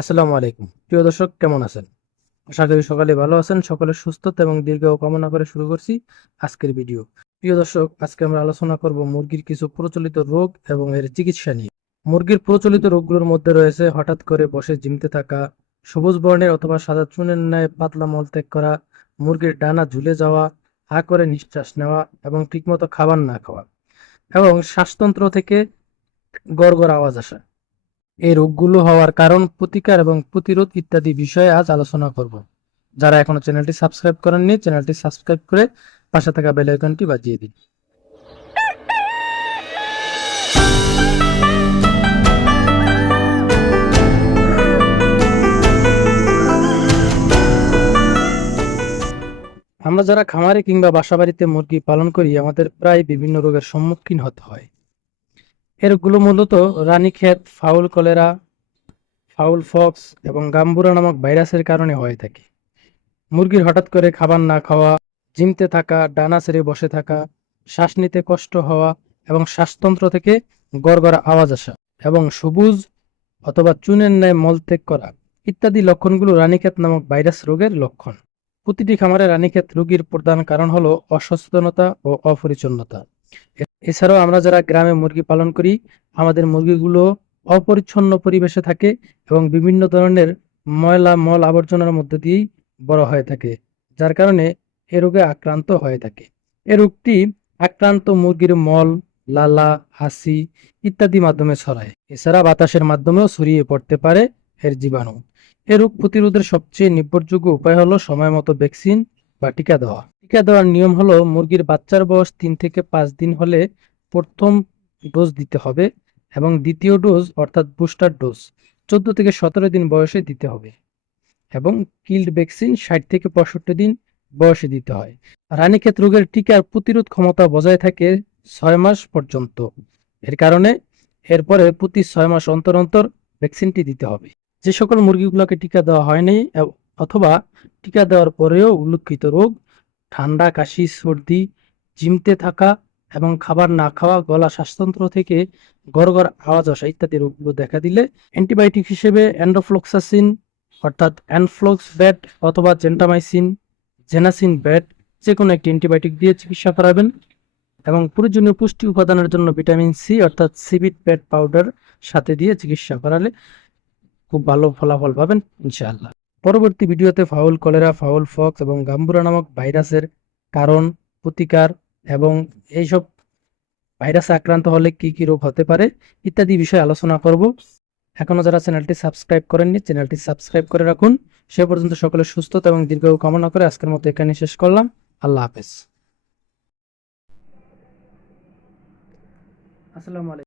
আসসালামু আলাইকুম। প্রিয় দর্শক, কেমন আছেন? আশা করি সকালে ভালো আছেন, সকলে সুস্থতা এবং দীর্ঘ কামনা করে শুরু করছি আজকের ভিডিও। প্রিয় দর্শক, আজকে আমরা আলোচনা করব মুরগির কিছু প্রচলিত রোগ এবং এর চিকিৎসা নিয়ে। মুরগির প্রচলিত রোগগুলোর মধ্যে রয়েছে হঠাৎ করে বসে জিমতে থাকা, সবুজ বর্ণের অথবা সাদা চুনের ন্যায় পাতলা মলত্যাগ করা, মুরগির ডানা ঝুলে যাওয়া, হা করে নিঃশ্বাস নেওয়া এবং ঠিকমতো খাবার না খাওয়া এবং শ্বাসতন্ত্র থেকে গড়গড় আওয়াজ আসা। এই রোগগুলো হওয়ার কারণ, প্রতিকার এবং প্রতিরোধ ইত্যাদি বিষয়ে আজ আলোচনা করব। যারা এখনও চ্যানেলটি সাবস্ক্রাইব করেননি, চ্যানেলটি সাবস্ক্রাইব করে পাশে থাকা বেল আইকনটি বাজিয়ে দিন। আমরা যারা খামারে কিংবা বাসাবাড়িতে মুরগি পালন করি, আমাদের প্রায় বিভিন্ন রোগের সম্মুখীন হতে হয়। এর রোগগুলো মূলত Ranikhet, fowl cholera, fowl pox এবং গাম্বুরা নামক ভাইরাসের কারণে হয়ে থাকে। মুরগির হঠাৎ করে খাবার না খাওয়া, জিমতে থাকা, ডানা ছেড়ে বসে থাকা, শ্বাস নিতে কষ্ট হওয়া এবং শ্বাসতন্ত্র থেকে গড়গড়া আওয়াজ আসা এবং সবুজ অথবা চুনের ন্যায় মলত্যাগ করা ইত্যাদি লক্ষণগুলো রানীক্ষেত নামক ভাইরাস রোগের লক্ষণ। প্রতিটি খামারে রানীক্ষেত রোগীর প্রধান কারণ হলো অসচেতনতা ও অপরিচ্ছন্নতা। এছাড়াও আমরা যারা গ্রামে মুরগি পালন করি, আমাদের মুরগিগুলো অপরিচ্ছন্ন পরিবেশে থাকে এবং বিভিন্ন ধরনের ময়লা, মল আবর্জনার মধ্যে দিয়েই বড় হয়ে থাকে, যার কারণে এ রোগে আক্রান্ত হয়ে থাকে। এ রোগটি আক্রান্ত মুরগির মল, লালা, হাসি ইত্যাদি মাধ্যমে ছড়ায়। এছাড়া বাতাসের মাধ্যমেও ছড়িয়ে পড়তে পারে এর জীবাণু। এ রোগ প্রতিরোধের সবচেয়ে নির্ভরযোগ্য উপায় হলো সময় মতো ভ্যাকসিন বা টিকা দেওয়া। টিকা দেওয়ার নিয়ম হলো মুরগির বাচ্চার বয়স তিন থেকে পাঁচ দিন হলে প্রথম ডোজ দিতে হবে এবং দ্বিতীয় ডোজ অর্থাৎ বুস্টার ডোজ চোদ্দ থেকে সতেরো দিন বয়সে দিতে হবে এবং কিল্ড ভ্যাকসিন ষাট থেকে পঁয়ষট্টি দিন বয়সে দিতে হয়। রানীক্ষেত রোগের টিকার প্রতিরোধ ক্ষমতা বজায় থাকে ছয় মাস পর্যন্ত। এর কারণে এরপরে প্রতি ছয় মাস অন্তর অন্তর ভ্যাকসিনটি দিতে হবে। যে সকল মুরগিগুলোকে টিকা দেওয়া হয়নি, অথবা টিকা দেওয়ার পরেও উল্লেখিত রোগ ঠান্ডা, কাশি, সর্দি, জিমতে থাকা এবং খাবার না খাওয়া, গলা শ্বাসতন্ত্র থেকে গড়গড় আওয়াজ আসা ইত্যাদি রোগগুলো দেখা দিলে অ্যান্টিবায়োটিক হিসেবে অ্যান্ডোফ্লক্সাসিন অর্থাৎ অ্যানফ্লক্স ব্যাট অথবা জেন্টামাইসিন, জেনাসিন ব্যাট যে কোনো একটি অ্যান্টিবায়োটিক দিয়ে চিকিৎসা করাবেন এবং প্রয়োজনীয় পুষ্টি উপাদানের জন্য ভিটামিন সি অর্থাৎ সিবিট প্যাট পাউডার সাথে দিয়ে চিকিৎসা করালে খুব ভালো ফলাফল পাবেন, ইনশাআল্লাহ। পরবর্তী ভিডিওতে ফাউল কলেরা, ফাউল ফক্স এবং গাম্বুরা নামক ভাইরাসের কারণ, প্রতিকার এবং এইসব ভাইরাসে আক্রান্ত হলে কি কি রোগ হতে পারে ইত্যাদি বিষয়ে আলোচনা করব। এখনও যারা চ্যানেলটি সাবস্ক্রাইব করেননি, চ্যানেলটি সাবস্ক্রাইব করে রাখুন। সে পর্যন্ত সকলে সুস্থতা এবং দীর্ঘ কামনা করে আজকের মতো এখানে শেষ করলাম। আল্লাহ হাফেজ। আসসালামু আলাইকুম।